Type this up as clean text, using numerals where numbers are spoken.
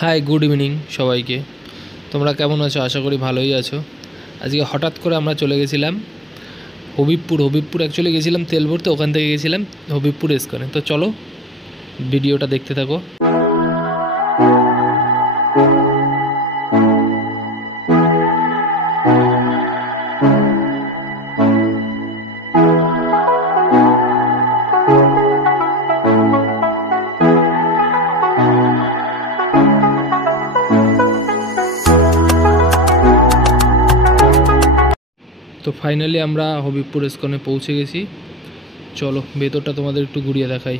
High, good evening সবাইকে। তোমরা কেমন আছো? আশা করি ভালোই আছো। আজকে হঠাৎ করে আমরা চলে গেছিলাম হবিবপুর অ্যাকচুয়ালি গেছিলাম তেল ভরতে, ওখান থেকে গেছিলাম হবিবপুর ইস্কনে। তো চলো ভিডিওটা দেখতে থাকো। তো ফাইনালি আমরা হবিবপুর ইস্কনে পৌঁছে গেছি। চলো ভেতরটা তোমাদের একটু ঘুরিয়ে দেখাই।